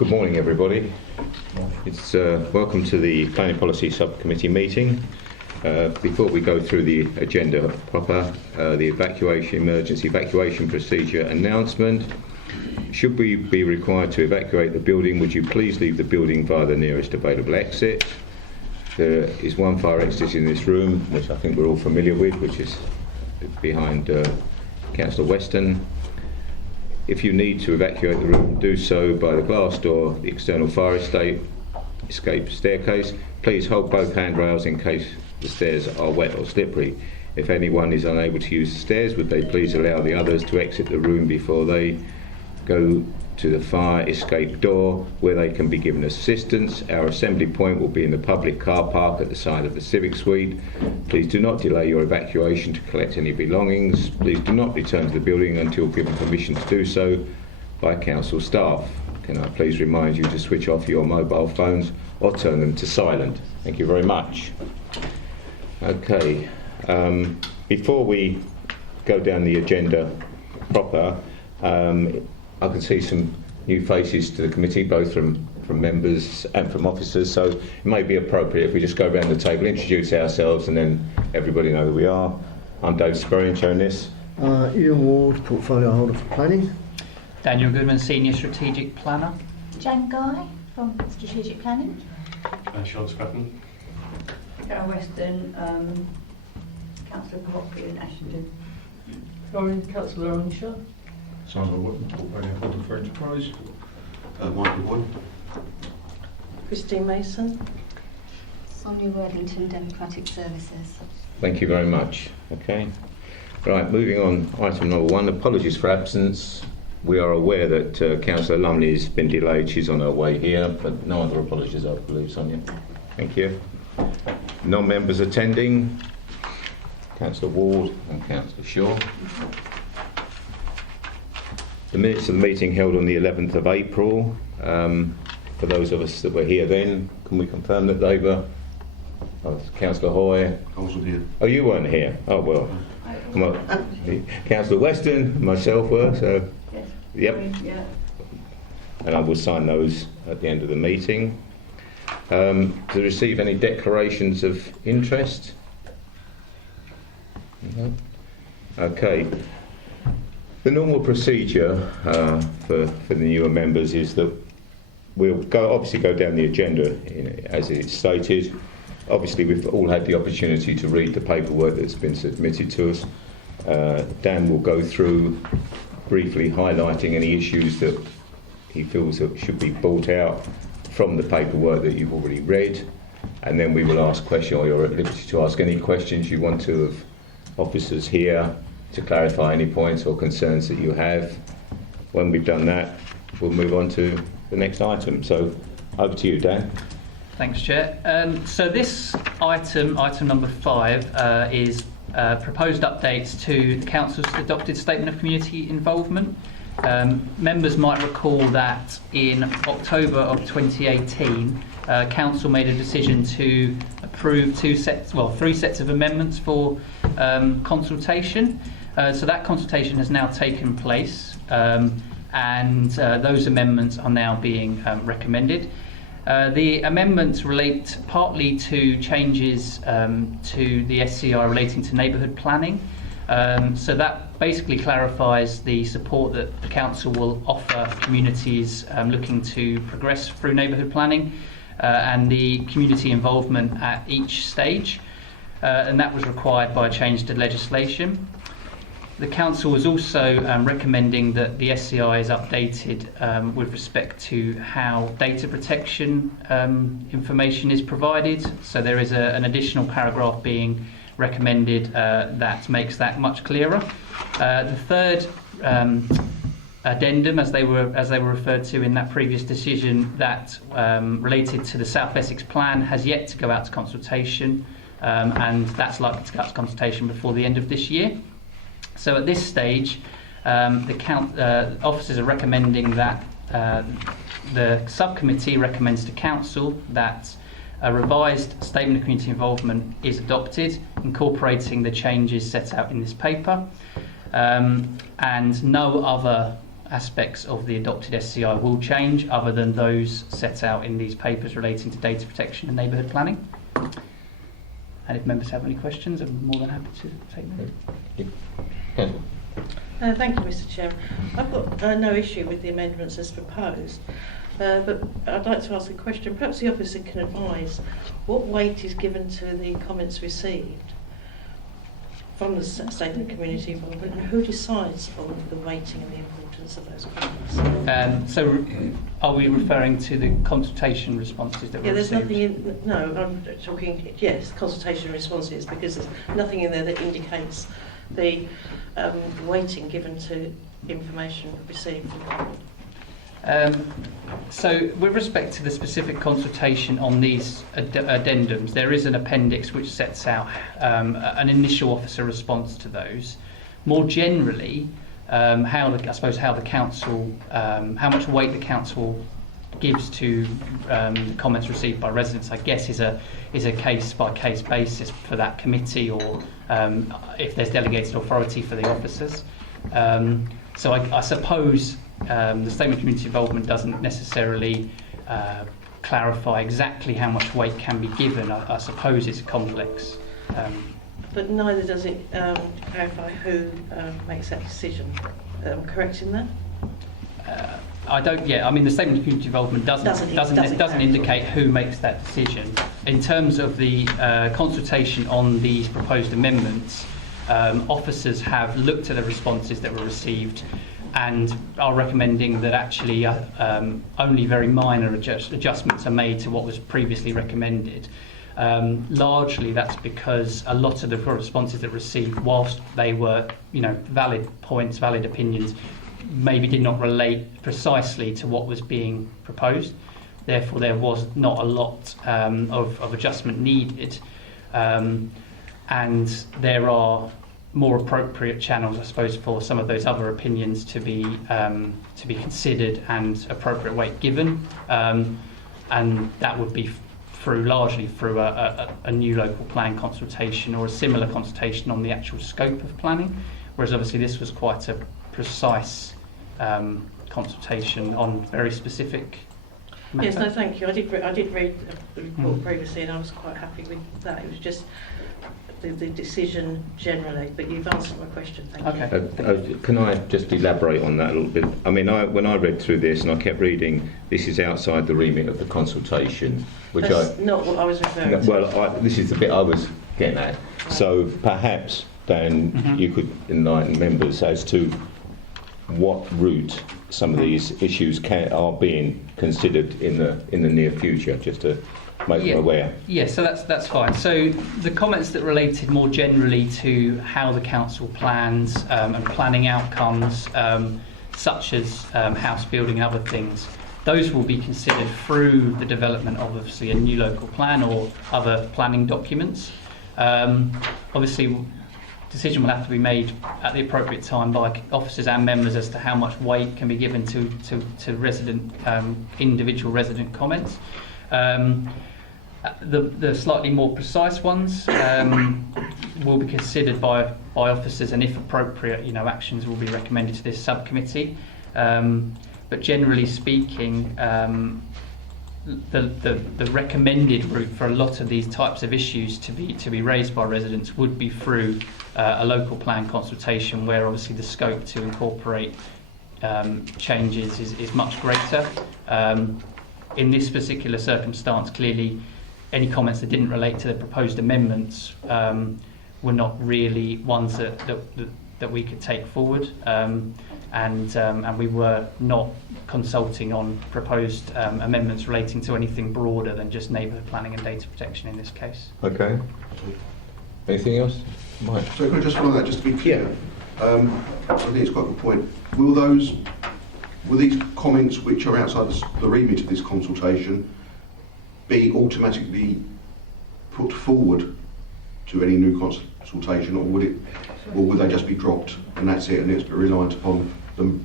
Good morning, everybody. It's welcome to the Planning Policy Subcommittee meeting. Before we go through the agenda proper, the emergency evacuation procedure announcement. Should we be required to evacuate the building, would you please leave the building via the nearest available exit? There is one fire exit in this room, which I think we're all familiar with, which is behind Councillor Weston. If you need to evacuate the room, do so by the glass door, the external fire escape staircase. Please hold both handrails in case the stairs are wet or slippery. If anyone is unable to use the stairs, would they please allow the others to exit the room before they go to the fire escape door, where they can be given assistance. Our assembly point will be in the public car park at the side of the Civic Suite. Please do not delay your evacuation to collect any belongings. Please do not return to the building until given permission to do so by council staff. Can I please remind you to switch off your mobile phones or turn them to silent. Thank you very much. Okay, before we go down the agenda proper, I can see some new faces to the committee, both from members and from officers, so it may be appropriate if we just go around the table, introduce ourselves, and then everybody know who we are. I'm Dave Spurrion, chairing this. Ian Ward, portfolio holder for planning. Daniel Goodman, senior strategic planner. Jan Guy from strategic planning. Sean Scrappen. Carol Weston, Councillor for Hockley and Ashington. Lauren, Councillor Onshaw. Simon Wotton, portfolio holder for enterprise. Michael Boyd. Christine Mason. Sonia Worthington, Democratic Services. Thank you very much. Okay. Right, moving on. Item number 1, apologies for absence. We are aware that Councillor Lumley has been delayed. She's on her way here, but no other apologies, I believe, Sonia. Thank you. Non-members attending, Councillor Ward and Councillor Shaw. The minutes of the meeting held on the 11th of April. For those of us that were here then, can we confirm that they were? Councillor Hoy. I wasn't here. Oh, you weren't here. Oh well. Councillor Weston, myself were. So. Yes. Yep. Yeah. And I will sign those at the end of the meeting. To receive any declarations of interest? No? Okay. The normal procedure for the newer members is that we'll obviously go down the agenda as it's stated. Obviously, we've all had the opportunity to read the paperwork that's been submitted to us. Dan will go through briefly highlighting any issues that he feels that should be brought out from the paperwork that you've already read, and then we will ask questions, or you're at liberty to ask any questions you want to of officers here to clarify any points or concerns that you have. When we've done that, we'll move on to the next item. So over to you, Dan. Thanks, Chair. So this item number 5, is proposed updates to the Council's adopted Statement of Community Involvement. Members might recall that in October of 2018, Council made a decision to approve 3 sets of amendments for consultation. So that consultation has now taken place, and those amendments are now being recommended. The amendments relate partly to changes to the SCI relating to neighbourhood planning. So that basically clarifies the support that the Council will offer communities looking to progress through neighbourhood planning and the community involvement at each stage. And that was required by a change to legislation. The Council was also recommending that the SCI is updated with respect to how data protection information is provided. So there is an additional paragraph being recommended that makes that much clearer. The third addendum, as they were referred to in that previous decision, that related to the South Essex Plan, has yet to go out to consultation, and that's likely to go out to consultation before the end of this year. So at this stage, officers are recommending that the subcommittee recommends to Council that a revised Statement of Community Involvement is adopted, incorporating the changes set out in this paper, and no other aspects of the adopted SCI will change, other than those set out in these papers relating to data protection and neighbourhood planning. And if members have any questions, I'm more than happy to take them. Thank you, Mr. Chairman. I've got no issue with the amendments as proposed, but I'd like to ask a question. Perhaps the officer can advise what weight is given to the comments received from the statement of community involvement, and who decides on the weighting and the importance of those comments? So are we referring to the consultation responses that were There's received? nothing in, no, I'm talking, yes, consultation responses, because there's nothing in there that indicates the weighting given to information received from public. So with respect to the specific consultation on these addendums, there is an appendix which sets out an initial officer response to those. More generally, how the council, how much weight the council gives to comments received by residents, I guess, is a case by case basis for that committee, or if there's delegated authority for the officers. So I suppose the statement of community involvement doesn't necessarily clarify exactly how much weight can be given. I suppose it's complex. But neither does it clarify who makes that decision. Correct in that? I don't. Yeah, I mean the statement of community involvement doesn't indicate who makes that decision. In terms of the consultation on these proposed amendments, officers have looked at the responses that were received and are recommending that actually only very minor adjustments are made to what was previously recommended. Largely that's because a lot of the responses that were received, whilst they were, valid points, valid opinions, maybe did not relate precisely to what was being proposed. Therefore, there was not a lot of adjustment needed, and there are more appropriate channels, I suppose, for some of those other opinions to be considered and appropriate weight given, and that would be largely through a new local plan consultation or a similar consultation on the actual scope of planning, whereas obviously this was quite a precise consultation on very specific matter. Yes, no, thank you. I did read the report previously, and I was quite happy with that. It was just the decision generally, but you've answered my question. Thank you. Can I just elaborate on that a little bit? I mean, when I read through this and I kept reading, this is outside the remit of the consultation, which That's not what I was referring to. Well, this is the bit I was getting at. So perhaps, Dan, you could enlighten members as to what route some of these issues are being considered in the near future, just to make them aware. Yeah, so that's fine. So the comments that related more generally to how the council plans and planning outcomes, such as house building and other things, those will be considered through the development of obviously a new local plan or other planning documents. Obviously, decision will have to be made at the appropriate time by officers and members as to how much weight can be given to resident individual resident comments. The slightly more precise ones will be considered by officers, and if appropriate, actions will be recommended to this subcommittee. But generally speaking, the recommended route for a lot of these types of issues to be raised by residents would be through a local plan consultation, where obviously the scope to incorporate changes is much greater. In this particular circumstance, clearly any comments that didn't relate to the proposed amendments were not really ones that we could take forward, and we were not consulting on proposed amendments relating to anything broader than just neighbourhood planning and data protection in this case. Okay. Anything else? Mike? So can I just follow that, just to be clear? I think it's quite a good point. Will these comments, which are outside the remit of this consultation, be automatically put forward to any new consultation, or would they just be dropped and that's it, and it's reliant upon them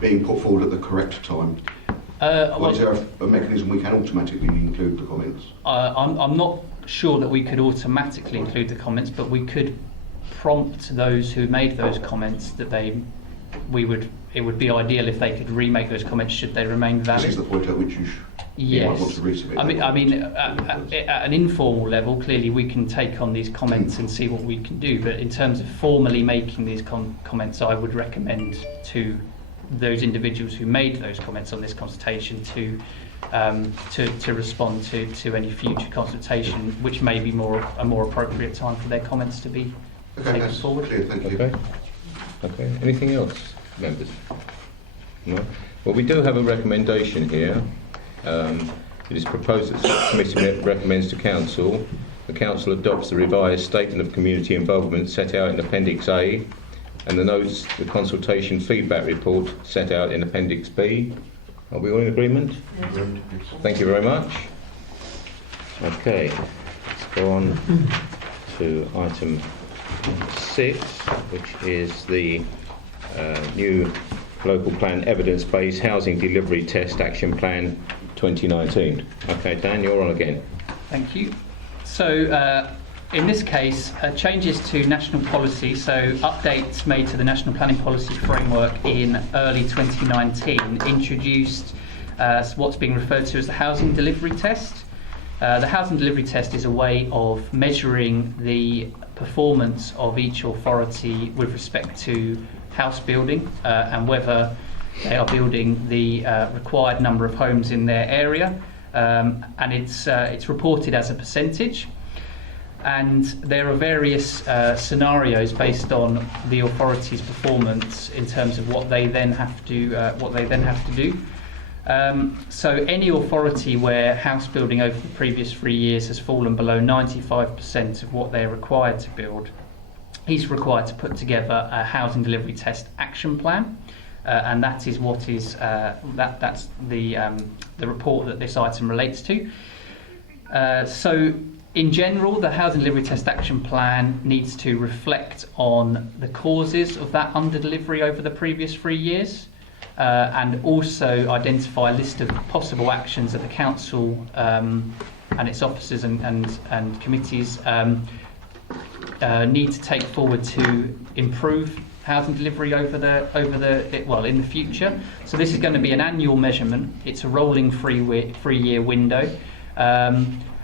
being put forward at the correct time? Or is there a mechanism we can automatically include the comments? I'm not sure that we could automatically include the comments, but we could prompt those who made those comments that they it would be ideal if they could remake those comments should they remain valid. This is the point at which you Yes. might want to resubmit. I mean, at an informal level, clearly we can take on these comments and see what we can do. But in terms of formally making these comments, I would recommend to those individuals who made those comments on this consultation to respond to any future consultation, which may be a more appropriate time for their comments to be taken that's forward. clear, thank you. Okay. Anything else, members? No. Well, we do have a recommendation here. It is proposed that the committee recommends to Council the Council adopts the revised Statement of Community Involvement set out in Appendix A and the notes, the consultation feedback report set out in Appendix B. Are we all in agreement? Yes. Thank you very much. Okay, let's go on to item 6, which is the new local plan evidence-based housing delivery test action plan 2019. Okay, Dan, you're on again. Thank you. So in this case, changes to national policy, so updates made to the National Planning Policy Framework in early 2019 introduced what's being referred to as the housing delivery test. The housing delivery test is a way of measuring the performance of each authority with respect to house building and whether they are building the required number of homes in their area, and it's reported as a percentage. And there are various scenarios based on the authority's performance in terms of what they then have to do. So any authority where house building over the previous 3 years has fallen below 95% of what they're required to build, is required to put together a housing delivery test action plan, and that is what is that's the report that this item relates to. So in general, the housing delivery test action plan needs to reflect on the causes of that under-delivery over the previous 3 years, and also identify a list of possible actions that the council and its officers and committees need to take forward to improve housing delivery in the future. So this is going to be an annual measurement. It's a rolling 3-year window.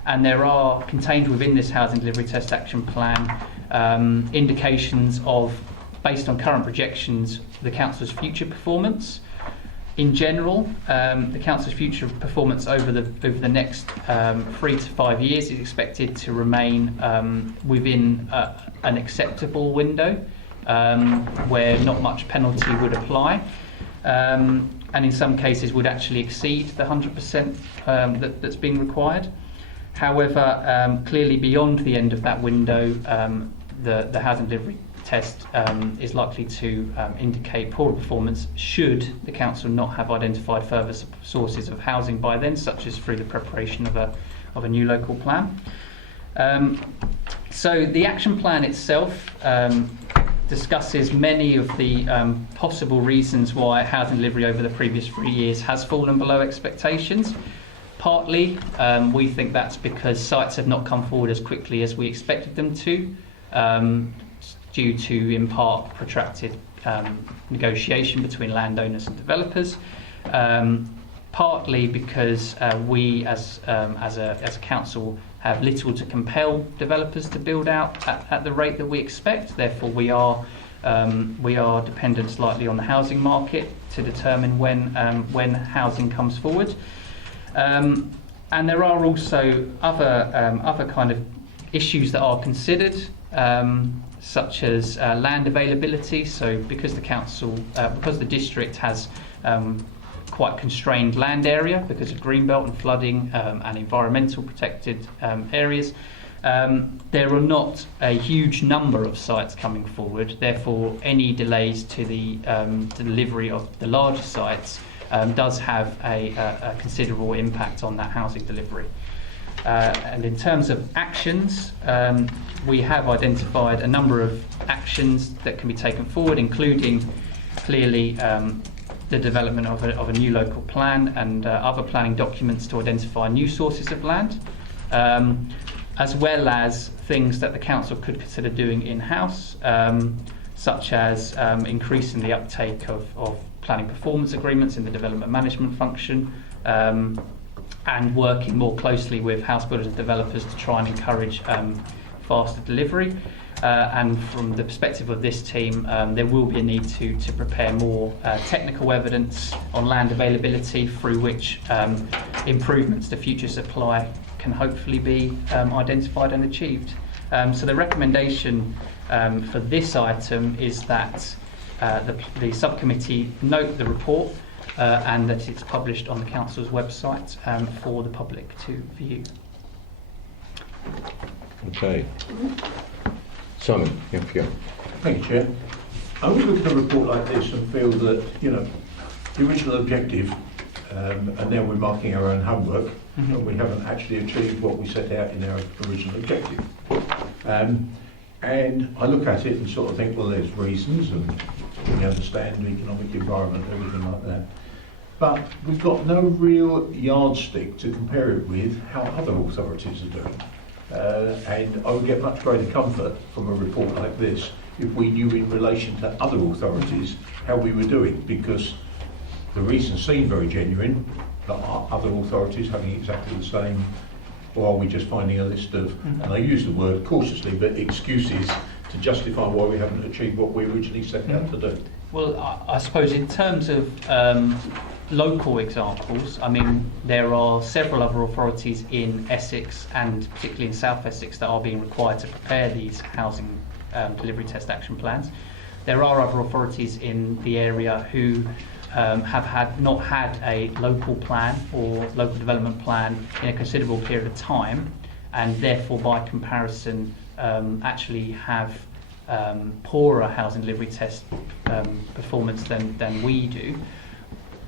And there are contained within this housing delivery test action plan indications of, based on current projections, the council's future performance. In general, the council's future performance over the next 3 to 5 years is expected to remain within an acceptable window, where not much penalty would apply, and in some cases would actually exceed the 100% that's being required. However, clearly beyond the end of that window, the housing delivery test is likely to indicate poor performance should the council not have identified further sources of housing by then, such as through the preparation of a new local plan. So the action plan itself discusses many of the possible reasons why housing delivery over the previous 3 years has fallen below expectations. Partly, we think that's because sites have not come forward as quickly as we expected them to, due to, in part, protracted negotiation between landowners and developers. Partly because we, as a council, have little to compel developers to build out at the rate that we expect. Therefore, we are dependent slightly on the housing market to determine when housing comes forward. And there are also other kind of issues that are considered, such as land availability. So because the district has quite constrained land area because of greenbelt and flooding and environmental protected areas, there are not a huge number of sites coming forward. Therefore, any delays to the delivery of the larger sites does have a considerable impact on that housing delivery. And in terms of actions, we have identified a number of actions that can be taken forward, including clearly the development of a new local plan and other planning documents to identify new sources of land, as well as things that the council could consider doing in-house, such as increasing the uptake of planning performance agreements in the development management function, and working more closely with house builders and developers to try and encourage faster delivery. And from the perspective of this team, there will be a need to prepare more technical evidence on land availability, through which improvements to future supply can hopefully be identified and achieved. So the recommendation for this item is that the subcommittee note the report and that it's published on the Council's website for the public to view. Okay. Simon, if you go. Thank you, Chair. I would look at a report like this and feel that, the original objective, and now we're marking our own homework, and we haven't actually achieved what we set out in our original objective. And I look at it and sort of think, well, there's reasons, and we understand the economic environment and everything like that. But we've got no real yardstick to compare it with how other authorities are doing. And I would get much greater comfort from a report like this if we knew in relation to other authorities how we were doing, because the reasons seem very genuine, but are other authorities having exactly the same, or are we just finding a list of, and I use the word cautiously, but excuses to justify why we haven't achieved what we originally set out to do? Well, I suppose in terms of local examples, I mean, there are several other authorities in Essex, and particularly in South Essex, that are being required to prepare these housing delivery test action plans. There are other authorities in the area who have not had a local plan or local development plan in a considerable period of time, and therefore by comparison actually have poorer housing delivery test performance than we do.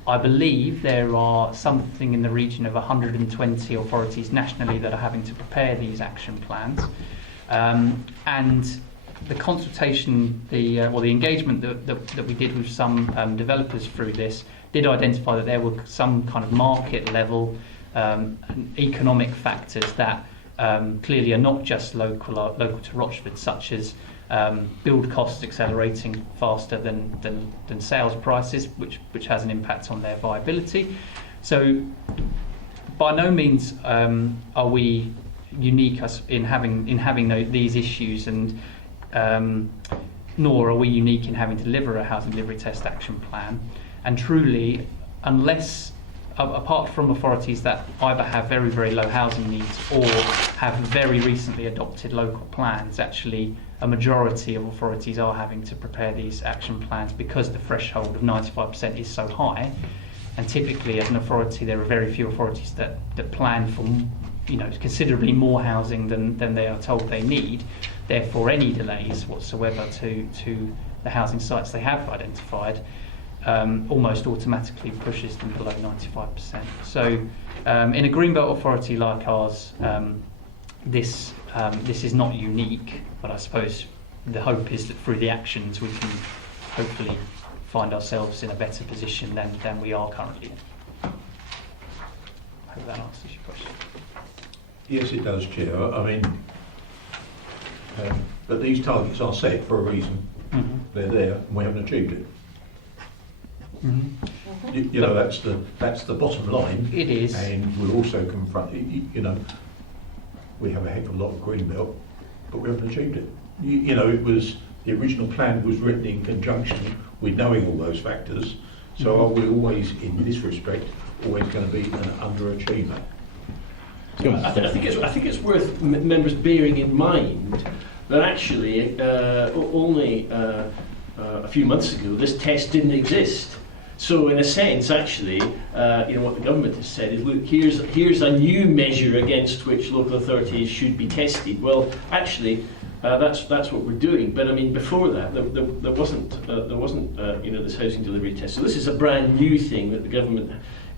I believe there are something in the region of 120 authorities nationally that are having to prepare these action plans, and the consultation, the engagement that we did with some developers through this did identify that there were some kind of market level economic factors that clearly are not just local to Rochford, such as build costs accelerating faster than sales prices, which has an impact on their viability. So by no means are we unique in having these issues, and nor are we unique in having to deliver a housing delivery test action plan. And truly, unless, apart from authorities that either have very, very low housing needs or have very recently adopted local plans, actually a majority of authorities are having to prepare these action plans because the threshold of 95% is so high. And typically, as an authority, there are very few authorities that plan for considerably more housing than they are told they need. Therefore, any delays whatsoever to the housing sites they have identified almost automatically pushes them below 95%. So in a Greenbelt authority like ours, this is not unique, but I suppose the hope is that through the actions we can hopefully find ourselves in a better position than we are currently in. I hope that answers your question. Yes, it does, Chair. I mean, but these targets are set for a reason. Mm-hmm. They're there, and we haven't achieved it. Mm-hmm. That's the bottom line. It is. And we're also we have a heck of a lot of Greenbelt, but we haven't achieved it. It was, the original plan was written in conjunction with knowing all those factors. So are we always, in this respect, always going to be an underachiever? I think it's worth members bearing in mind that actually only a few months ago this test didn't exist. So in a sense, actually, what the government has said is, look, here's a new measure against which local authorities should be tested. Well, actually, that's what we're doing. But I mean, before that, there wasn't this housing delivery test. So this is a brand new thing that the government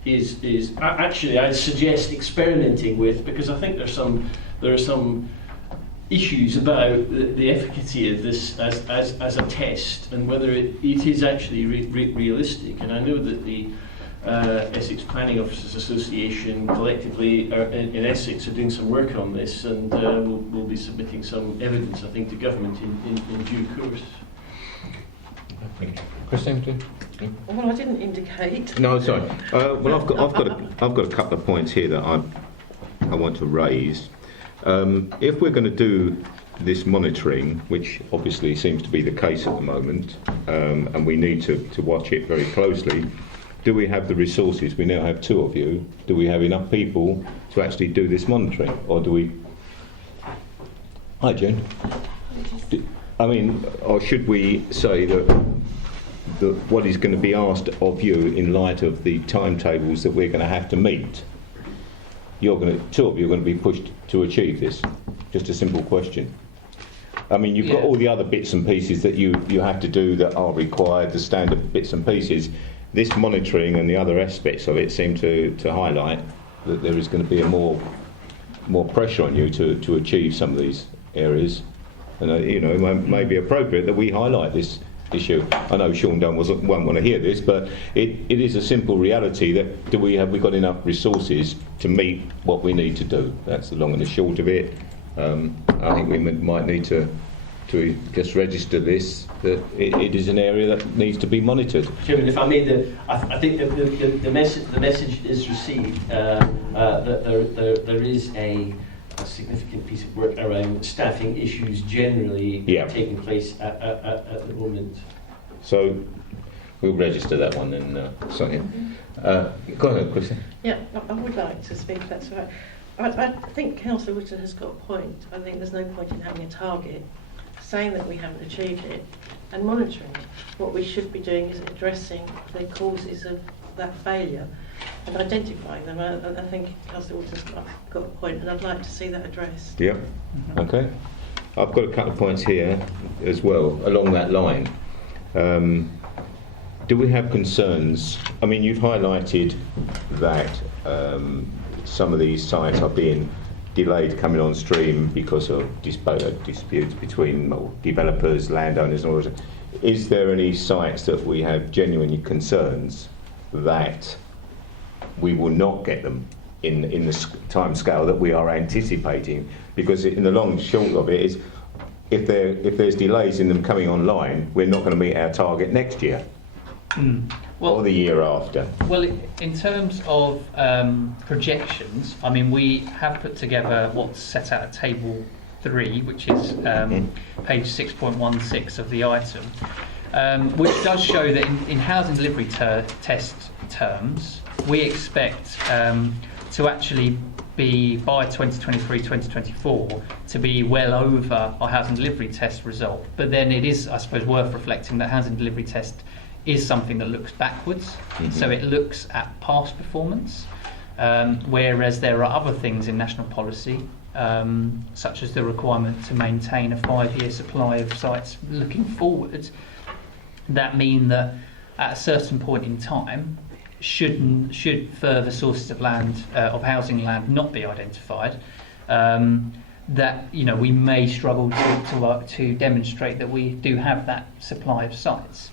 is actually, I'd suggest, experimenting with, because I think there are some issues about the efficacy of this as a test and whether it is actually realistic. And I know that the Essex Planning Officers Association collectively in Essex are doing some work on this, and we'll be submitting some evidence, I think, to government in due course. Christine, do you? Well, I didn't indicate. No, sorry. Well, I've got a couple of points here that I want to raise. If we're going to do this monitoring, which obviously seems to be the case at the moment, and we need to watch it very closely, do we have the resources? We now have two of you. Do we have enough people to actually do this monitoring, or do we? Hi, June. Or should we say that what is going to be asked of you in light of the timetables that we're going to have to meet? Two of you are going to be pushed to achieve this. Just a simple question. You've got all the other bits and pieces that you have to do that are required, the standard bits and pieces. This monitoring and the other aspects of it seem to highlight that there is going to be a more pressure on you to achieve some of these areas. And it may be appropriate that we highlight this issue. I know Sean won't want to hear this, but it is a simple reality that have we got enough resources to meet what we need to do? That's the long and the short of it. I think we might need to just register this, that it is an area that needs to be monitored. Chairman, if I may, I think that the message is received that there is a significant piece of work around staffing issues generally taking place at the moment. So we'll register that one then, Sonia. Go ahead, Christine. Yeah, I would like to speak, if that's all right. I think Councillor Woodson has got a point. I think there's no point in having a target, saying that we haven't achieved it, and monitoring it. What we should be doing is addressing the causes of that failure and identifying them. I think Councillor Woodson's got a point, and I'd like to see that addressed. Yeah, okay. I've got a couple of points here as well, along that line. Do we have concerns? You've highlighted that some of these sites are being delayed coming on stream because of disputes between developers, landowners and all that. Is there any sites that we have genuine concerns that we will not get them in the time scale that we are anticipating? Because in the long and short of it is, if there's delays in them coming online, we're not going to meet our target next year. Or the year after. Well, in terms of projections, we have put together what's set out at Table 3, which is page 6.16 of the item, which does show that in housing delivery test terms, we expect to actually be, by 2023-2024, to be well over our housing delivery test result. But then it is, I suppose, worth reflecting that housing delivery test is something that looks backwards, so it looks at past performance, whereas there are other things in national policy, such as the requirement to maintain a 5-year supply of sites looking forward, that mean that at a certain point in time, should further sources of land, of housing land, not be identified, that we may struggle to demonstrate that we do have that supply of sites.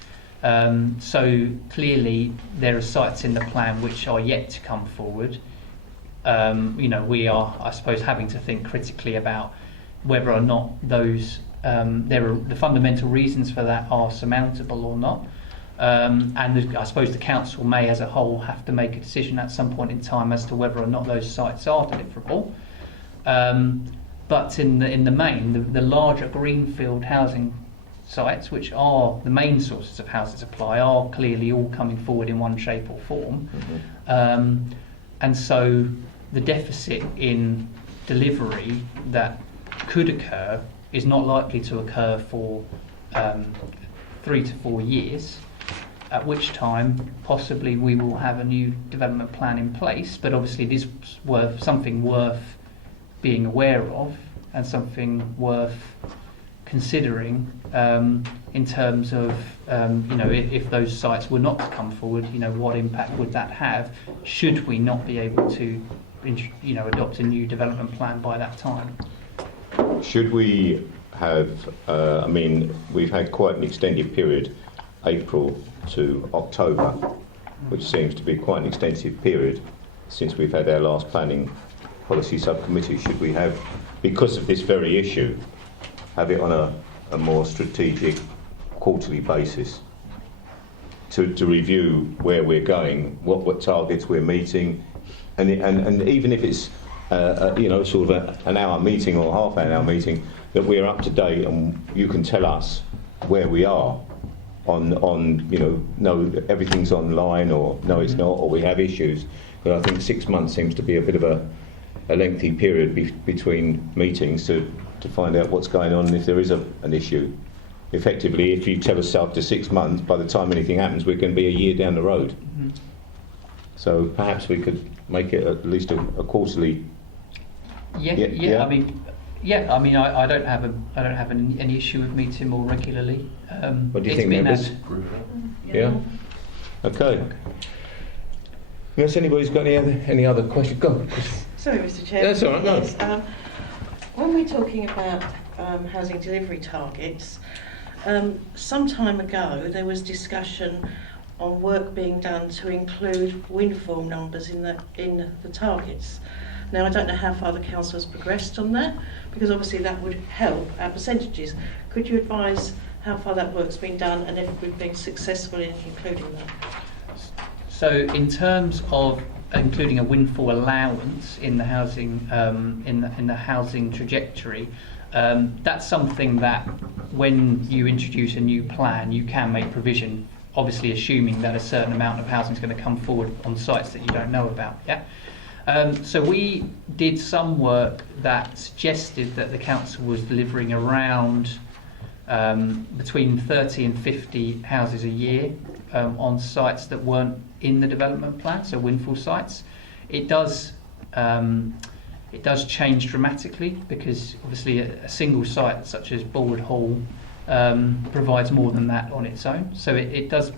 So clearly there are sites in the plan which are yet to come forward. We are, I suppose, having to think critically about whether or not those the fundamental reasons for that are surmountable or not. And I suppose the council may as a whole have to make a decision at some point in time as to whether or not those sites are deliverable. But in the main, the larger greenfield housing sites, which are the main sources of housing supply, are clearly all coming forward in one shape or form. And so the deficit in delivery that could occur is not likely to occur for 3 to 4 years, at which time possibly we will have a new development plan in place. But obviously it is something worth being aware of and something worth considering in terms of if those sites were not to come forward, what impact would that have should we not be able to adopt a new development plan by that time. Should we have we've had quite an extended period, April to October, which seems to be quite an extensive period since we've had our last planning policy subcommittee. Should we have, because of this very issue, have it on a more strategic quarterly basis? to review where we're going, what targets we're meeting, and even if it's sort of an hour meeting or half an hour meeting, that we're up to date and you can tell us where we are on no, everything's online, or no it's not, or we have issues. But I think 6 months seems to be a bit of a lengthy period between meetings to find out what's going on and if there is an issue. Effectively, if you tell us after 6 months, by the time anything happens, we're going to be a year down the road. Mm-hmm. So perhaps we could make it at least a quarterly. Yeah. I mean, I don't have any issue with meeting more regularly. What do you think, members? Yeah. Okay. Unless anybody's got any other questions, go. Sorry, Mr. Chair. That's all right. No. Yes, when we're talking about housing delivery targets, some time ago there was discussion on work being done to include windfall numbers in the targets. Now, I don't know how far the council has progressed on that, because obviously that would help our percentages. Could you advise how far that work's been done and if we've been successful in including that? So, in terms of including a windfall allowance in the housing in the housing trajectory, that's something that when you introduce a new plan, you can make provision, obviously assuming that a certain amount of housing is going to come forward on sites that you don't know about. Yeah. So we did some work that suggested that the council was delivering around between 30 and 50 houses a year on sites that weren't in the development plan, so windfall sites. It does change dramatically, because obviously a single site such as Bulwood Hall provides more than that on its own, so it does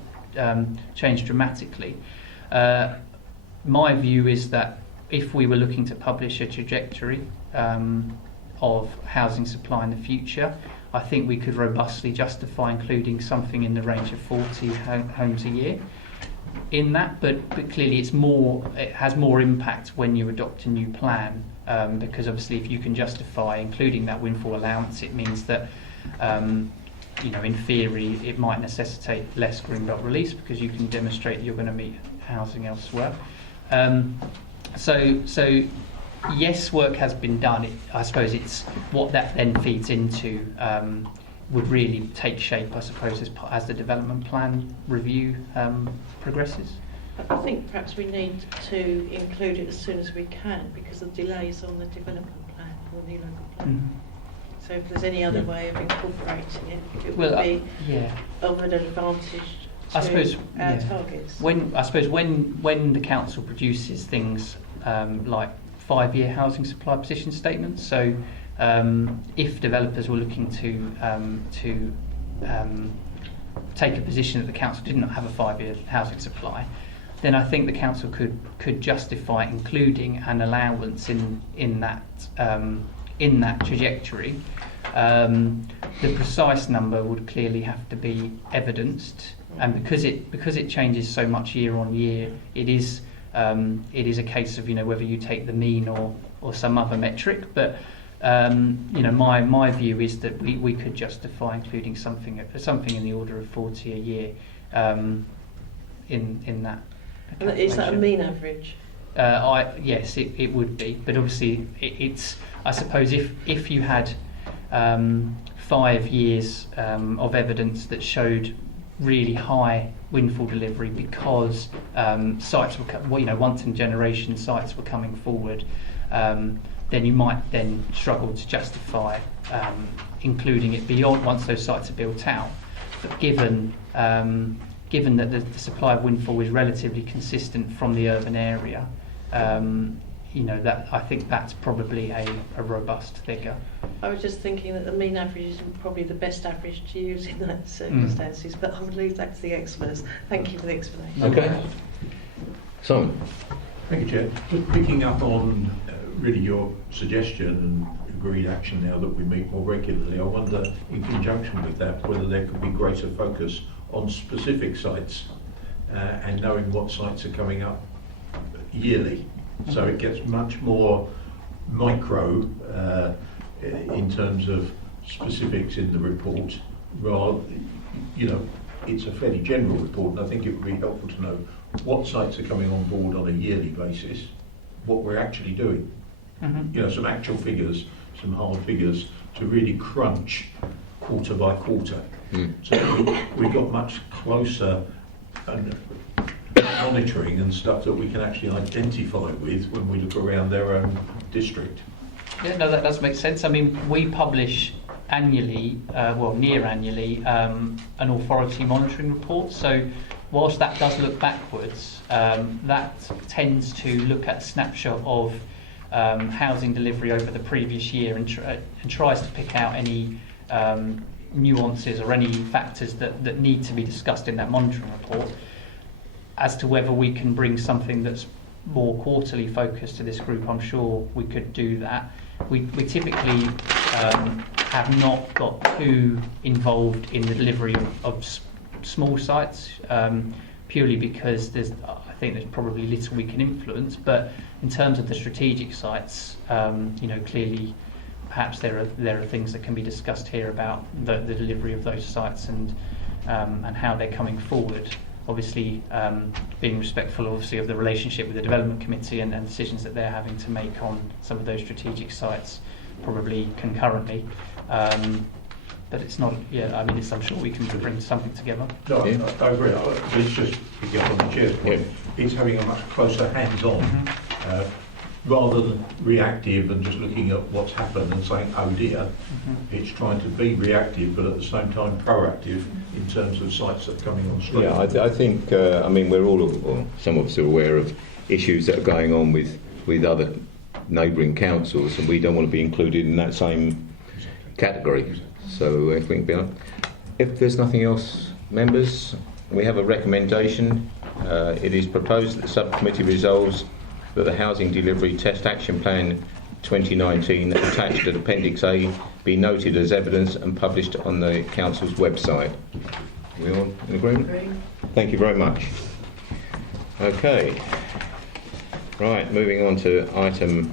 change dramatically. My view is that if we were looking to publish a trajectory of housing supply in the future, I think we could robustly justify including something in the range of 40 homes a year in that, but clearly it has more impact when you adopt a new plan, because obviously if you can justify including that windfall allowance, it means that in theory it might necessitate less green belt release, because you can demonstrate that you're going to meet housing elsewhere. So yes, work has been done. I suppose it's what that then feeds into would really take shape, I suppose, as the development plan review progresses. I think perhaps we need to include it as soon as we can, because of delays on the development plan or the local plan. Mm-hmm. So if there's any other way of incorporating it would be of an advantage to our targets. When the council produces things like 5-year housing supply position statements, so if developers were looking to take a position that the council did not have a 5-year housing supply, then I think the council could justify including an allowance in that trajectory. The precise number would clearly have to be evidenced, and because it changes so much year on year, it is a case of whether you take the mean or some other metric. But my view is that we could justify including something in the order of 40 a year in that. And is that a mean average? Yes, it would be, but obviously it's. I suppose if you had 5 years of evidence that showed really high windfall delivery because sites were once in generation sites were coming forward, then you might then struggle to justify including it beyond once those sites are built out. But given that the supply of windfall is relatively consistent from the urban area, that I think that's probably a robust figure. I was just thinking that the mean average is probably the best average to use in those circumstances, but I would leave that to the experts. Thank you for the explanation. Okay. Simon. Thank you, Chair. Just picking up on really your suggestion and agreed action now that we meet more regularly, I wonder, in conjunction with that, whether there could be greater focus on specific sites and knowing what sites are coming up yearly. So it gets much more micro in terms of specifics in the report, rather, it's a fairly general report, and I think it would be helpful to know what sites are coming on board on a yearly basis, what we're actually doing. You know, some actual figures, some hard figures to really crunch quarter by quarter. So we've got much closer monitoring and stuff that we can actually identify with when we look around their own district. Yeah, no, that does make sense. I mean, we publish annually, near annually, an authority monitoring report. So whilst that does look backwards, that tends to look at a snapshot of housing delivery over the previous year and tries to pick out any nuances or any factors that need to be discussed in that monitoring report. As to whether we can bring something that's more quarterly focused to this group, I'm sure we could do that. We typically have not got too involved in the delivery of small sites, purely because I think there's probably little we can influence. But in terms of the strategic sites, clearly, perhaps there are things that can be discussed here about the delivery of those sites and how they're coming forward. Obviously, being respectful, obviously, of the relationship with the development committee and decisions that they're having to make on some of those strategic sites, probably concurrently. But it's not. Yeah, I mean, I'm sure we can bring something together. No, I agree. But it's just picking up on the chair's point. It's having a much closer hands-on, rather than reactive and just looking at what's happened and saying, "Oh dear." It's trying to be reactive, but at the same time proactive in terms of sites that are coming on stream. Yeah, I think. We're all, some of us are aware of issues that are going on with other neighbouring councils, and we don't want to be included in that same category. So if we can be on. If there's nothing else, members, we have a recommendation. It is proposed that the subcommittee resolves that the Housing Delivery Test Action Plan 2019 attached at Appendix A be noted as evidence and published on the Council's website. Are we all in agreement? Thank you very much. Okay. Right, moving on to item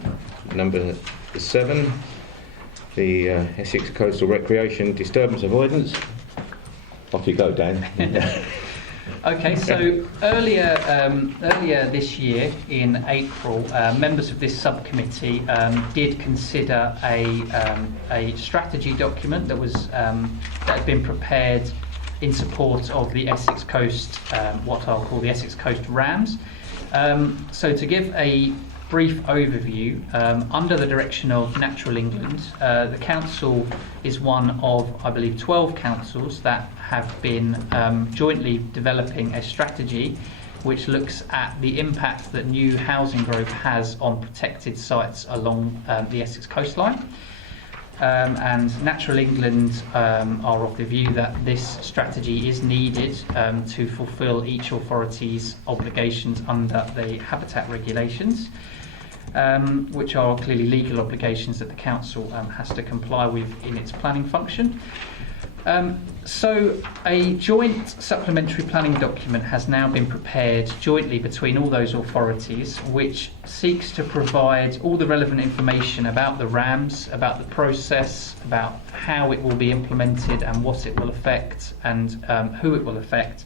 number 7, the Essex Coastal Recreation Disturbance Avoidance. Off you go, Dan. Okay, so earlier this year, in April, members of this subcommittee did consider a strategy document that had been prepared in support of the Essex Coast, what I'll call the Essex Coast RAMS. So to give a brief overview, under the direction of Natural England, the council is one of, I believe, 12 councils that have been jointly developing a strategy which looks at the impact that new housing growth has on protected sites along the Essex coastline. And Natural England are of the view that this strategy is needed to fulfil each authority's obligations under the habitat regulations, which are clearly legal obligations that the council has to comply with in its planning function. So a joint supplementary planning document has now been prepared jointly between all those authorities, which seeks to provide all the relevant information about the RAMS, about the process, about how it will be implemented and what it will affect and who it will affect,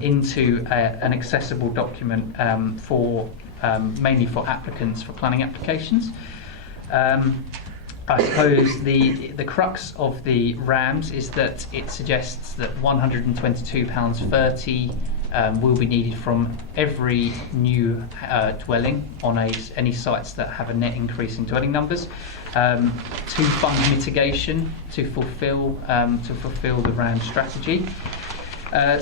into an accessible document mainly for applicants for planning applications. I suppose the crux of the RAMS is that it suggests that £122.30 will be needed from every new dwelling on any sites that have a net increase in dwelling numbers, to fund mitigation to fulfil the RAMS strategy.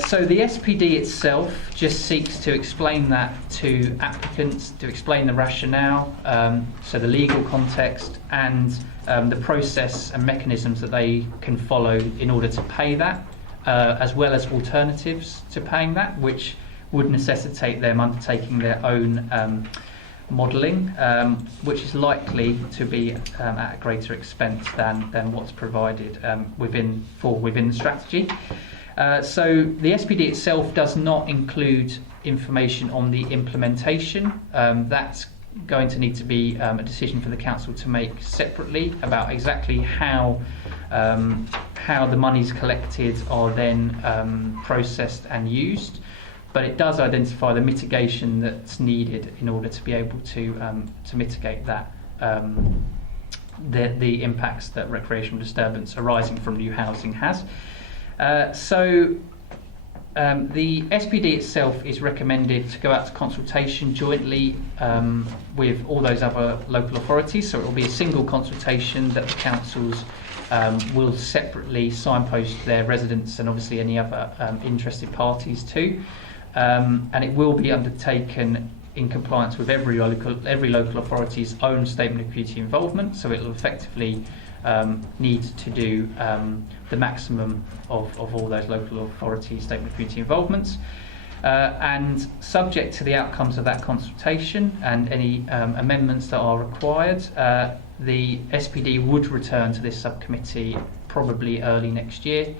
So the SPD itself just seeks to explain that to applicants, to explain the rationale, so the legal context and the process and mechanisms that they can follow in order to pay that, as well as alternatives to paying that, which would necessitate them undertaking their own modelling, which is likely to be at a greater expense than what's provided within the strategy. So the SPD itself does not include information on the implementation. That's going to need to be a decision for the council to make separately about exactly how the monies collected are then processed and used. But it does identify the mitigation that's needed in order to be able to mitigate that the impacts that recreational disturbance arising from new housing has. The SPD itself is recommended to go out to consultation jointly with all those other local authorities. So it will be a single consultation that the councils will separately signpost their residents and obviously any other interested parties to. And it will be undertaken in compliance with every local authority's own statement of community involvement. So it will effectively need to do the maximum of all those local authorities' statement of community involvements. And subject to the outcomes of that consultation and any amendments that are required, the SPD would return to this subcommittee probably early next year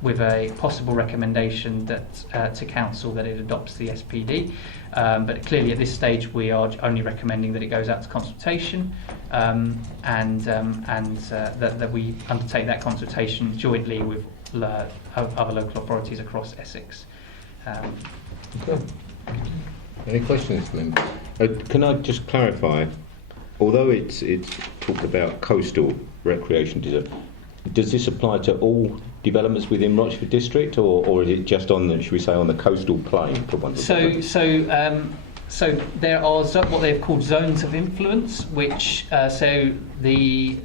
with a possible recommendation that to council that it adopts the SPD. But clearly at this stage we are only recommending that it goes out to consultation and that we undertake that consultation jointly with other local authorities across Essex. Okay. Any questions, members? Can I just clarify? Although it's talked about coastal recreation, does this apply to all developments within Rochford District, or is it just on the, should we say, on the coastal plain? So there are what they've called zones of influence, which so the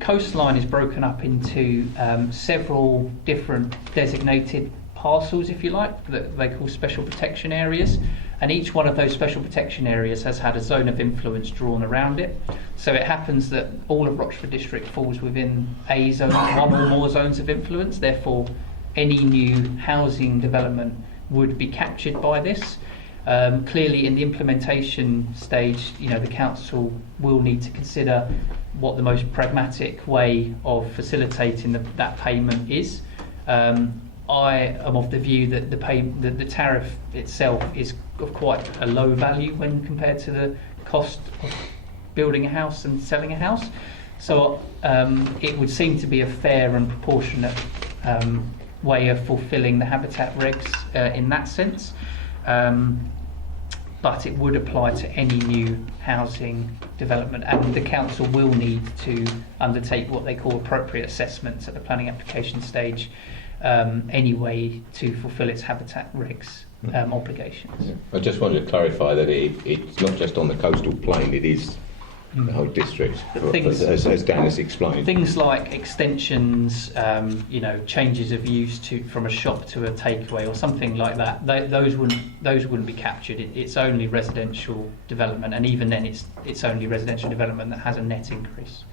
coastline is broken up into several different designated parcels, if you like, that they call special protection areas. And each one of those special protection areas has had a zone of influence drawn around it. So it happens that all of Rochford District falls within a zone, one or more zones of influence. Therefore, any new housing development would be captured by this. Clearly, in the implementation stage, the council will need to consider what the most pragmatic way of facilitating that payment is. I am of the view that the tariff itself is of quite a low value when compared to the cost of building a house and selling a house. So it would seem to be a fair and proportionate way of fulfilling the habitat regs in that sense. But it would apply to any new housing development, and the council will need to undertake what they call appropriate assessments at the planning application stage anyway to fulfil its habitat regs obligations. Yeah. I just wanted to clarify that it's not just on the coastal plain, it is the whole district, as Dan has explained. Things like extensions, changes of use from a shop to a takeaway or something like that, those wouldn't be captured. It's only residential development, and even then it's only residential development that has a net increase.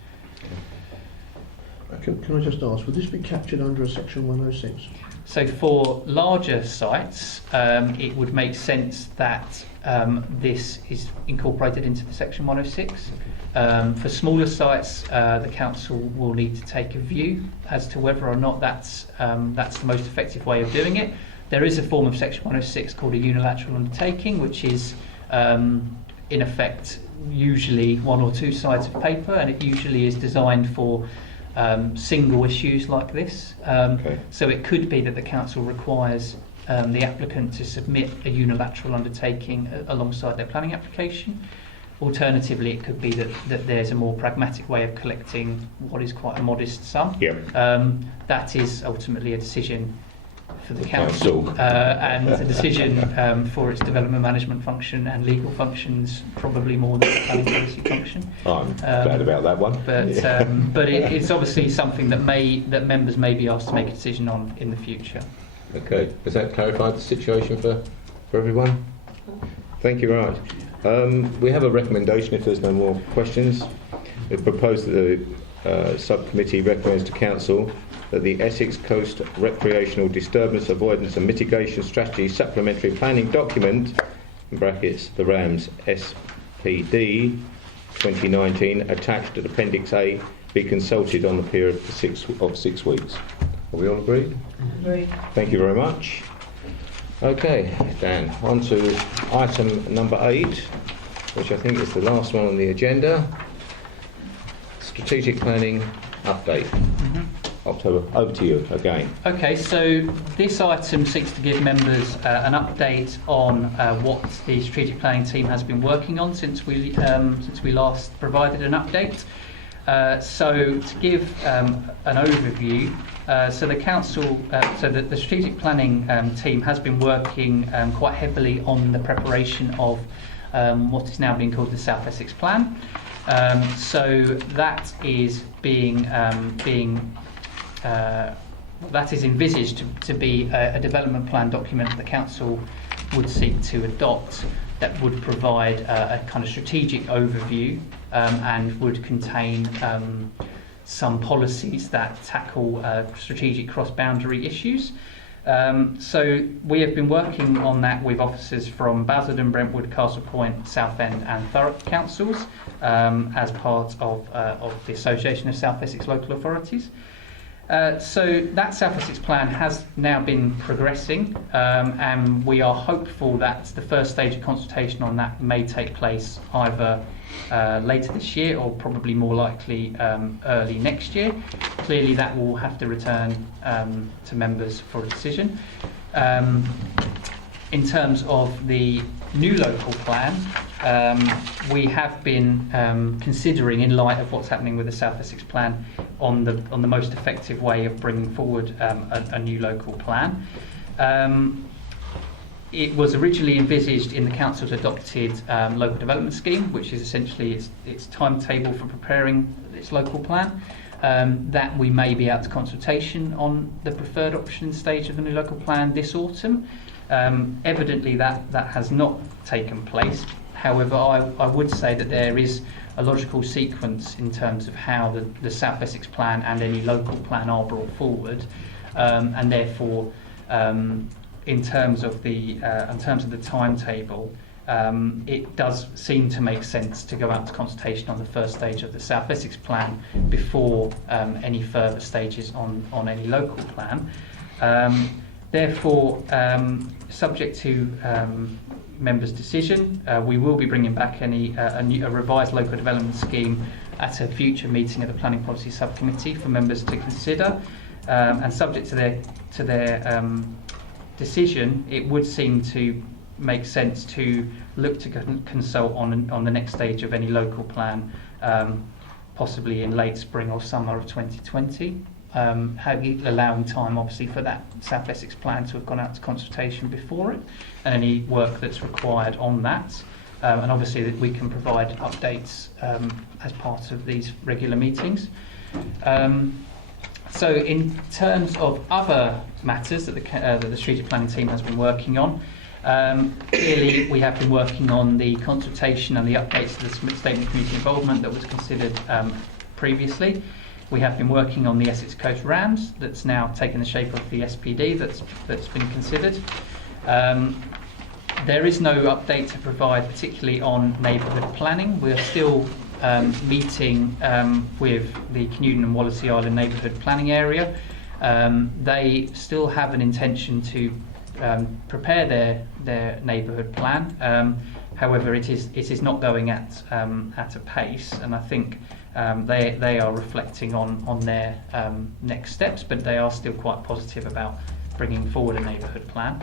Can I just ask, would this be captured under a section 106? So for larger sites, it would make sense that this is incorporated into the section 106. For smaller sites, the council will need to take a view as to whether or not that's the most effective way of doing it. There is a form of section 106 called a unilateral undertaking, which is in effect usually one or two sides of paper, and it usually is designed for single issues like this. So it could be that the council requires the applicant to submit a unilateral undertaking alongside their planning application. Alternatively, it could be that there's a more pragmatic way of collecting what is quite a modest sum. That is ultimately a decision for the council and a decision for its development management function and legal functions, probably more than the planning policy function. I'm glad about that one. But it's obviously something that members may be asked to make a decision on in the future. Okay, has that clarified the situation for everyone? Thank you. Right. We have a recommendation if there's no more questions. We propose that the subcommittee recommends to council that the Essex Coast Recreational Disturbance Avoidance and Mitigation Strategy Supplementary Planning Document, in brackets the RAMS SPD 2019, attached at Appendix A, be consulted on the period of 6 weeks. Are we all agreed? Agreed. Thank you very much. Okay, Dan, on to item number 8. which I think is the last one on the agenda. Strategic planning update. October, over to you again. Okay, so this item seeks to give members an update on what the strategic planning team has been working on since we last provided an update. So to give an overview, so the council, the strategic planning team has been working quite heavily on the preparation of what is now being called the South Essex Plan. So that is that is envisaged to be a development plan document that the council would seek to adopt, that would provide a kind of strategic overview and would contain some policies that tackle strategic cross-boundary issues. So we have been working on that with officers from Basildon, Brentwood, Castle Point, Southend and Thurrock councils as part of the Association of South Essex Local Authorities. So that South Essex plan has now been progressing, and we are hopeful that the first stage of consultation on that may take place either later this year or probably more likely early next year. Clearly that will have to return to members for a decision. In terms of the new local plan, we have been considering, in light of what's happening with the South Essex plan, on the most effective way of bringing forward a new local plan. It was originally envisaged in the council's adopted local development scheme, which is essentially its timetable for preparing its local plan. That we may be out to consultation on the preferred option stage of the new local plan this autumn. Evidently that has not taken place. However, I would say that there is a logical sequence in terms of how the South Essex plan and any local plan are brought forward, and therefore in terms of the timetable, it does seem to make sense to go out to consultation on the first stage of the South Essex plan before any further stages on any local plan. Therefore, subject to members' decision, we will be bringing back a revised local development scheme at a future meeting of the Planning Policy Subcommittee for members to consider, and subject to their decision, it would seem to make sense to look to consult on the next stage of any local plan, possibly in late spring or summer of 2020. Allowing time obviously for that South Essex plan to have gone out to consultation before it, and any work that's required on that, and obviously that we can provide updates as part of these regular meetings. So in terms of other matters that the strategic planning team has been working on, clearly we have been working on the consultation and the updates to the statement of community involvement that was considered previously. We have been working on the Essex Coast Rams, that's now taken the shape of the SPD that's been considered. There is no update to provide, particularly on neighbourhood planning. We're still meeting with the Canewdon and Wallasey Island neighbourhood planning area. They still have an intention to prepare their neighbourhood plan. However, it is not going at a pace, and I think they are reflecting on their next steps, but they are still quite positive about bringing forward a neighbourhood plan.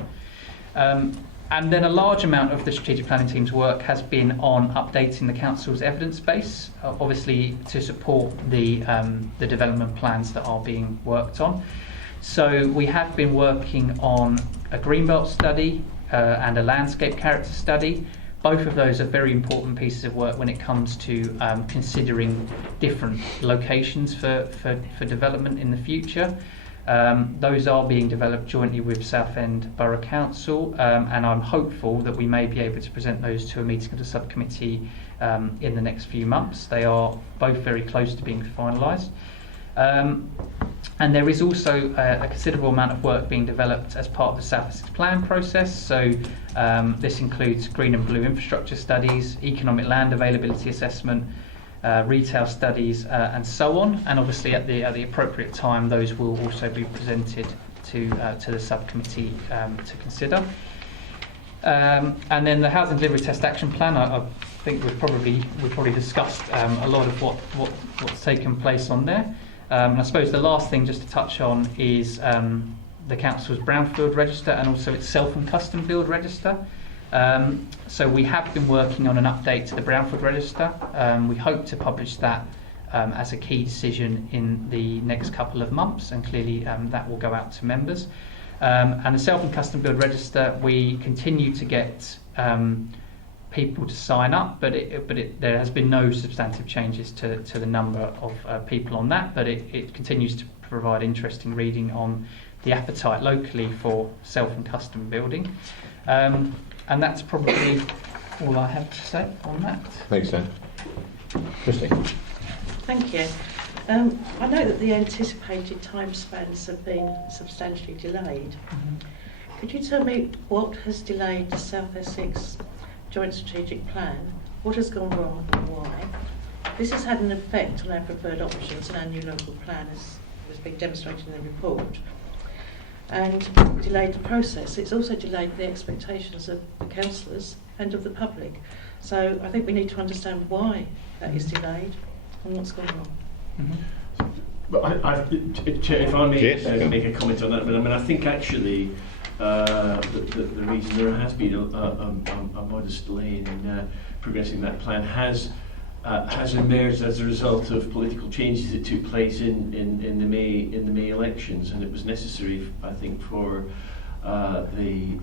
And then a large amount of the strategic planning team's work has been on updating the council's evidence base, obviously to support the development plans that are being worked on. So we have been working on a greenbelt study and a landscape character study. Both of those are very important pieces of work when it comes to considering different locations for development in the future. Those are being developed jointly with Southend Borough Council, and I'm hopeful that we may be able to present those to a meeting of the subcommittee in the next few months. They are both very close to being finalised. And there is also a considerable amount of work being developed as part of the South Essex plan process. So this includes green and blue infrastructure studies, economic land availability assessment, retail studies, and so on. And obviously at the appropriate time, those will also be presented to the subcommittee to consider. And then the Housing Delivery Test Action Plan, I've think we've probably discussed a lot of what's taken place on there. And I suppose the last thing just to touch on is the council's brownfield register and also its self and custom build register. So we have been working on an update to the brownfield register. We hope to publish that as a key decision in the next couple of months, and clearly that will go out to members. And the self and custom build register, we continue to get people to sign up, but there has been no substantive changes to the number of people on that, but it continues to provide interesting reading on the appetite locally for self and custom building. And that's probably all I have to say on that. Thanks, Dan. Christine. Thank you. I know that the anticipated time spans have been substantially delayed. Could you tell me what has delayed the South Essex Joint Strategic Plan? What has gone wrong and why? This has had an effect on our preferred options and our new local plan, as has been demonstrated in the report, and delayed the process. It's also delayed the expectations of the councillors and of the public. So I think we need to understand why that is delayed and what's gone wrong. But Chair, if I may Yes, make a comment on that, but I mean, I think actually the reason there has been a modest delay in progressing that plan has emerged as a result of political changes that took place in the May elections, and it was necessary, I think, for the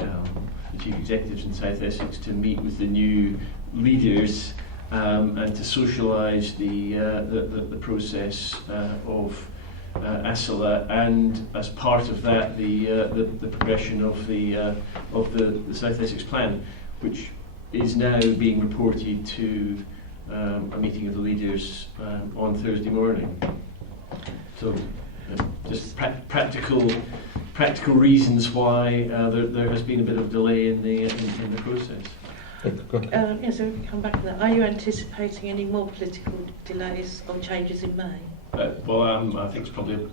chief executives in South Essex to meet with the new leaders and to socialise the process of ASILA, and as part of that the progression of the South Essex plan, which is now being reported to a meeting of the leaders on Thursday morning. So just practical reasons why there has been a bit of delay in the process. Yes, so we can come back to that. Are you anticipating any more political delays or changes in May? Well, I think it's probably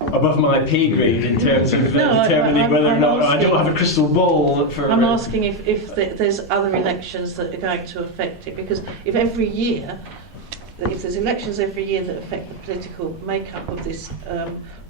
above my pay grade in terms of determining whether or not I don't have a crystal ball for. I'm asking if there's other elections that are going to affect it, because if there's elections every year that affect the political makeup of this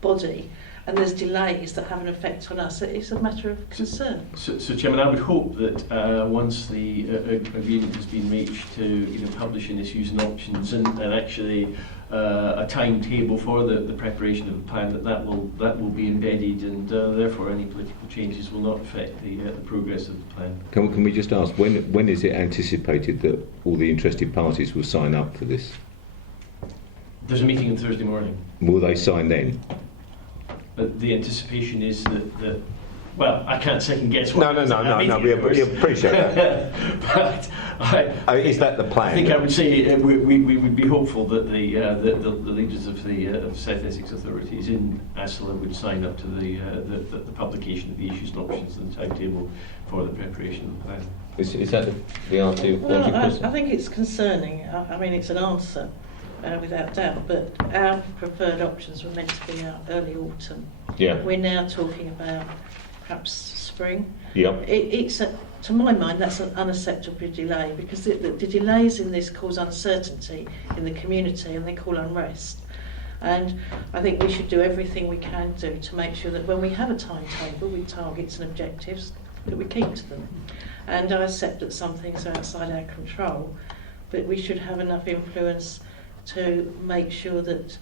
body, and there's delays that have an effect on us, it's a matter of concern. So Chairman, I would hope that once the agreement has been reached to publish in issues and options and actually a timetable for the preparation of the plan, that will be embedded, and therefore any political changes will not affect the progress of the plan. Can we just ask, when is it anticipated that all the interested parties will sign up for this? There's a meeting on Thursday morning. Will they sign then? The anticipation is that well, I can't second guess what. No. We appreciate that. But is that the plan? I think I would say we would be hopeful that the leaders of the South Essex authorities in ASILA would sign up to the publication of the issues and options and the timetable for the preparation of the plan. Is that the answer? Well, I think it's concerning. I mean, it's an answer. Without doubt, but our preferred options were meant to be out early autumn. Yeah. We're now talking about perhaps spring. Yeah. To my mind, that's an unacceptable delay, because the delays in this cause uncertainty in the community and they cause unrest. And I think we should do everything we can do to make sure that when we have a timetable with targets and objectives, that we keep to them. And I accept that some things are outside our control, but we should have enough influence to make sure that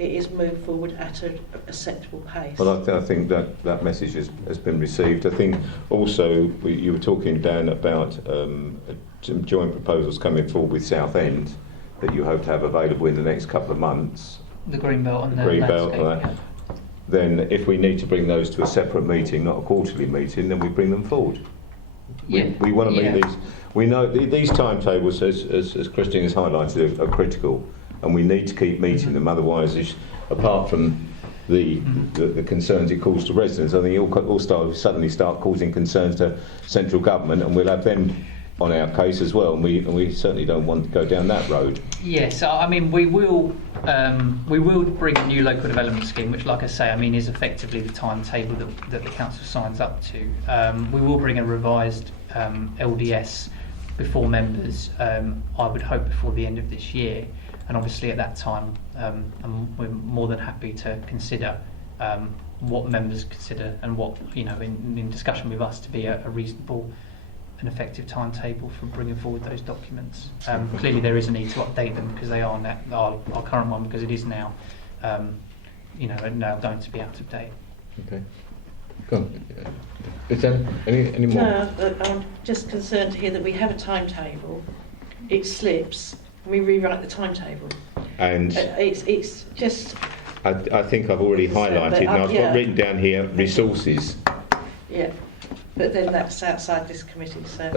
it is moved forward at an acceptable pace. Well, I think that message has been received. I think also you were talking, Dan, about some joint proposals coming forward with Southend that you hope to have available in the next couple of months. The Greenbelt and the Greenbelt, landscape. Then if we need to bring those to a separate meeting, not a quarterly meeting, then we bring them forward. We want to meet these. We know these timetables, as Christine has highlighted, are critical, and we need to keep meeting them. Otherwise, apart from the concerns it caused to residents, I think it will suddenly start causing concerns to central government, and we'll have them on our case as well, and we certainly don't want to go down that road. Yes, I mean we will bring a new local development scheme, which, like I say, I mean is effectively the timetable that the council signs up to. We will bring a revised LDS before members, I would hope before the end of this year. And obviously at that time, we're more than happy to consider what members consider and what, in discussion with us, to be a reasonable and effective timetable for bringing forward those documents. Clearly there is a need to update them because they are now, our current one, because it is now, now going to be out of date. Okay. Go on. Is there any more? No, I'm just concerned to hear that we have a timetable, it slips, and we rewrite the timetable. And it's just... I think I've already highlighted, and I've got written down here resources. Yeah, but then that's outside this committee, so...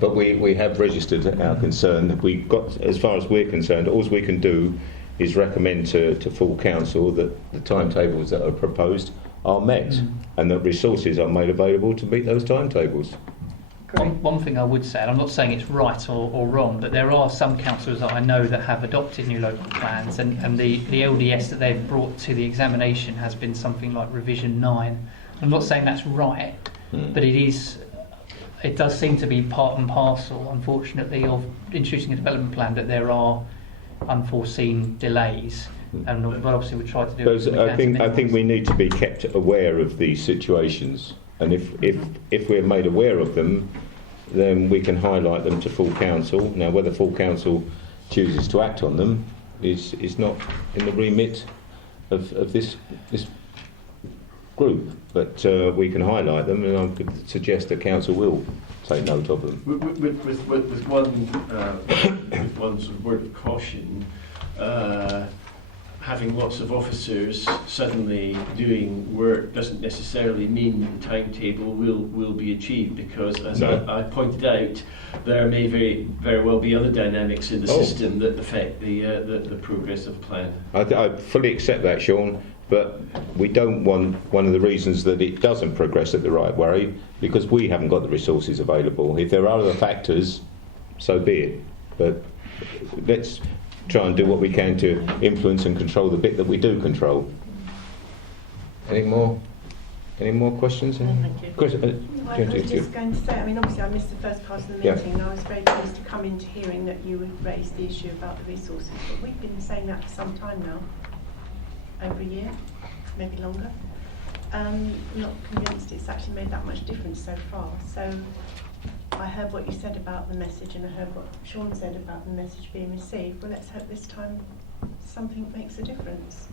But we have registered our concern. We've got, as far as we're concerned, all we can do is recommend to full council that the timetables that are proposed are met and that resources are made available to meet those timetables. One thing I would say, and I'm not saying it's right or wrong, but there are some councillors that I know that have adopted new local plans, and the LDS that they've brought to the examination has been something like revision 9. I'm not saying that's right, but it does seem to be part and parcel, unfortunately, of introducing a development plan, that there are unforeseen delays. But obviously we try to do it. I think we need to be kept aware of these situations, and if we're made aware of them, then we can highlight them to full council. Now, whether full council chooses to act on them is not in the remit of this group, but we can highlight them, and I could suggest that council will take note of them. With one sort of word of caution, having lots of officers suddenly doing work doesn't necessarily mean the timetable will be achieved, because, as I pointed out, there may very well be other dynamics in the system that affect the progress of the plan. I fully accept that, Sean, but we don't want one of the reasons that it doesn't progress at the right way because we haven't got the resources available. If there are other factors, so be it. But let's try and do what we can to influence and control the bit that we do control. Any more questions? No, thank you. I was just going to say, obviously I missed the first part of the meeting, and I was very pleased to come into hearing that you would raise the issue about the resources, but we've been saying that for some time now, over a year, maybe longer. I'm not convinced it's actually made that much difference so far. So I heard what you said about the message, and I heard what Sean said about the message being received. Well, let's hope this time something makes a difference.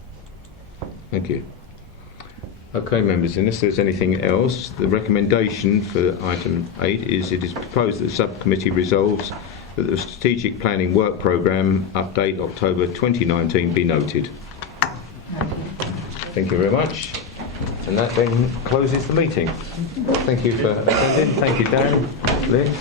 Thank you. Okay, members, unless there's anything else, the recommendation for item 8 is it is proposed that the subcommittee resolves that the strategic planning work programme update October 2019 be noted. Thank you very much. And that then closes the meeting. Thank you for attending. Thank you, Dan, Lynn.